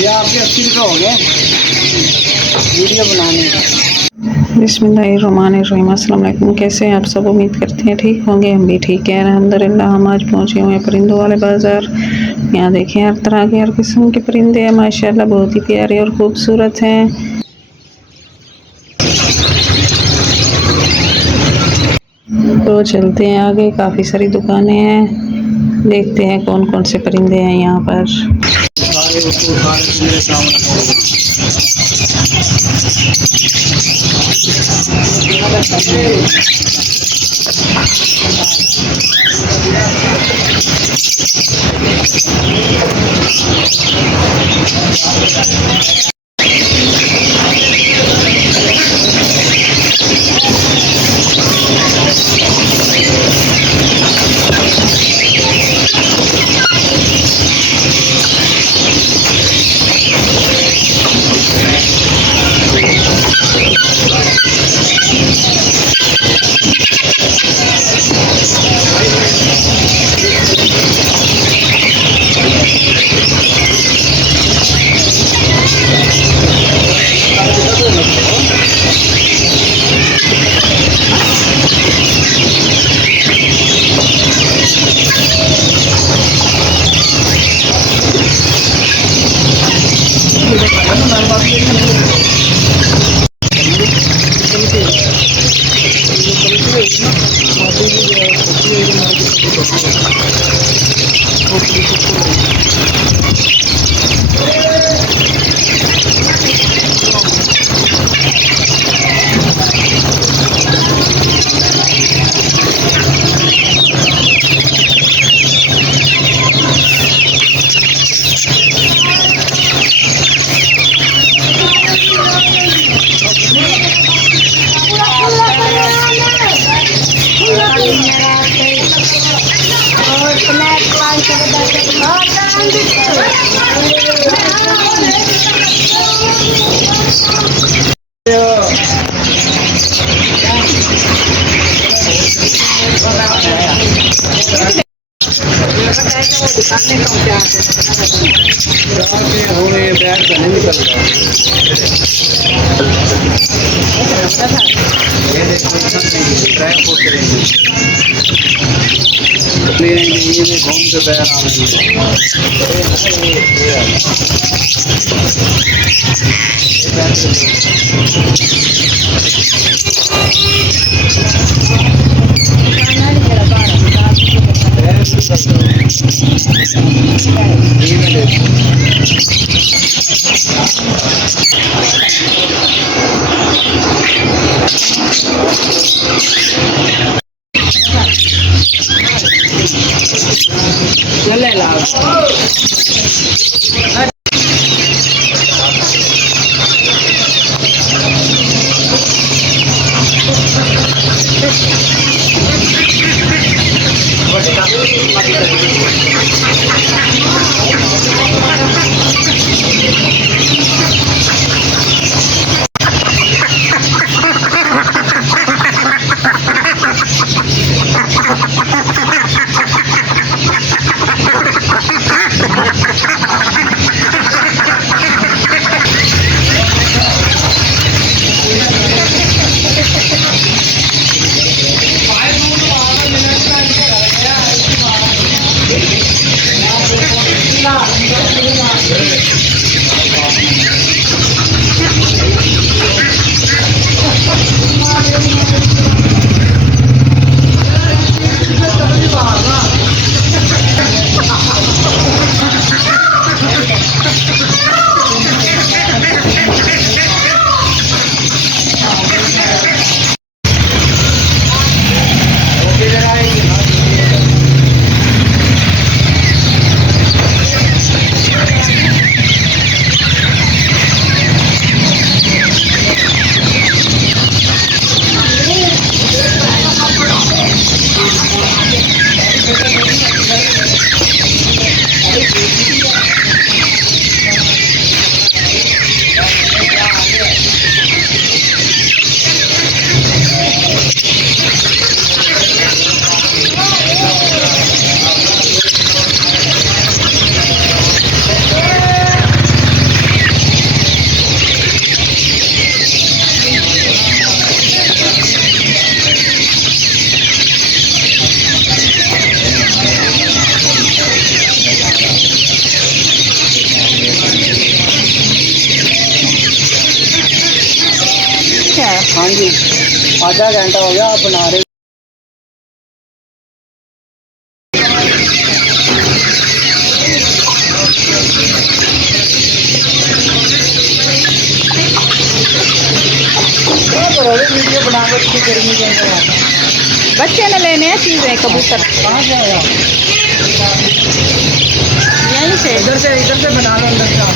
ये आपके 80 रुपये हो गए वीडियो बनाने का। बिस्मिल्लाहिर्रहमानिर्रहीम। अस्सलाम वालेकुम। कैसे हैं आप सब? उम्मीद करते हैं ठीक होंगे। हम भी ठीक हैं अल्हम्दुलिल्लाह। हम आज पहुँचे हुए हैं परिंदों वाले बाज़ार। यहाँ देखें हर तरह के हर किस्म के परिंदे हैं माशाल्लाह, बहुत ही प्यारे और खूबसूरत हैं। तो चलते हैं आगे, काफ़ी सारी दुकानें हैं, देखते हैं कौन कौन से परिंदे हैं यहाँ पर। हाँ जी, आधा घंटा हो गया आप बना रहे। वीडियो बना कर इतनी गर्मी के अंदर बच्चे ने लेने हैं चीज़ें कबूतर कहाँ से आया? यहीं से। इधर से बना लो अंदर से आप।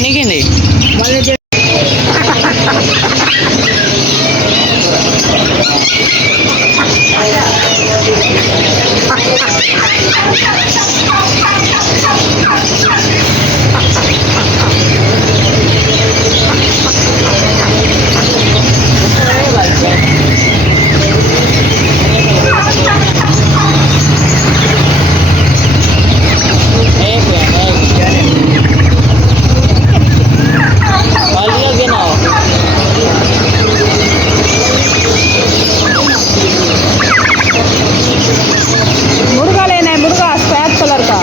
नहीं गिंदी मुर्गा लेना है, मुर्गा सफेद कलर का।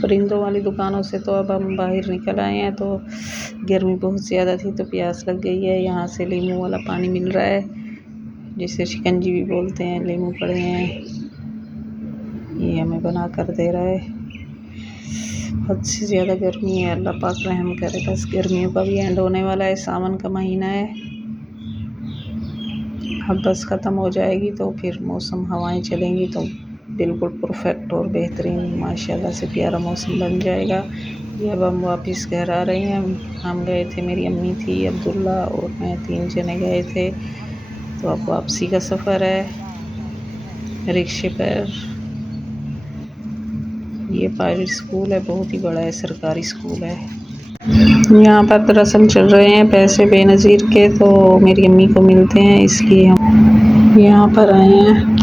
परिंदों वाली दुकानों से तो अब हम बाहर निकल आए हैं, तो गर्मी बहुत ज़्यादा थी तो प्यास लग गई है। यहाँ से लीमू वाला पानी मिल रहा है, जिसे शिकंजी भी बोलते हैं। लीमू पड़े हैं, ये हमें बना कर दे रहा है। हद से ज़्यादा गर्मी है, अल्लाह पाक रहम करे। बस गर्मियों का भी एंड होने वाला है, सावन का महीना है, अब बस ख़त्म हो जाएगी तो फिर मौसम हवाएं चलेंगी तो बिल्कुल परफेक्ट और बेहतरीन माशाल्लाह से प्यारा मौसम बन जाएगा। ये अब हम वापस घर आ रहे हैं। हम गए थे, मेरी अम्मी थी, अब्दुल्ला और मैं, 3 जने गए थे। तो अब वापसी का सफ़र है रिक्शे पर। ये प्राइवेट स्कूल है, बहुत ही बड़ा है, सरकारी स्कूल है। यहाँ पर रस्म चल रहे हैं पैसे बेनज़ीर के, तो मेरी अम्मी को मिलते हैं, इसलिए हम यहाँ पर आए हैं।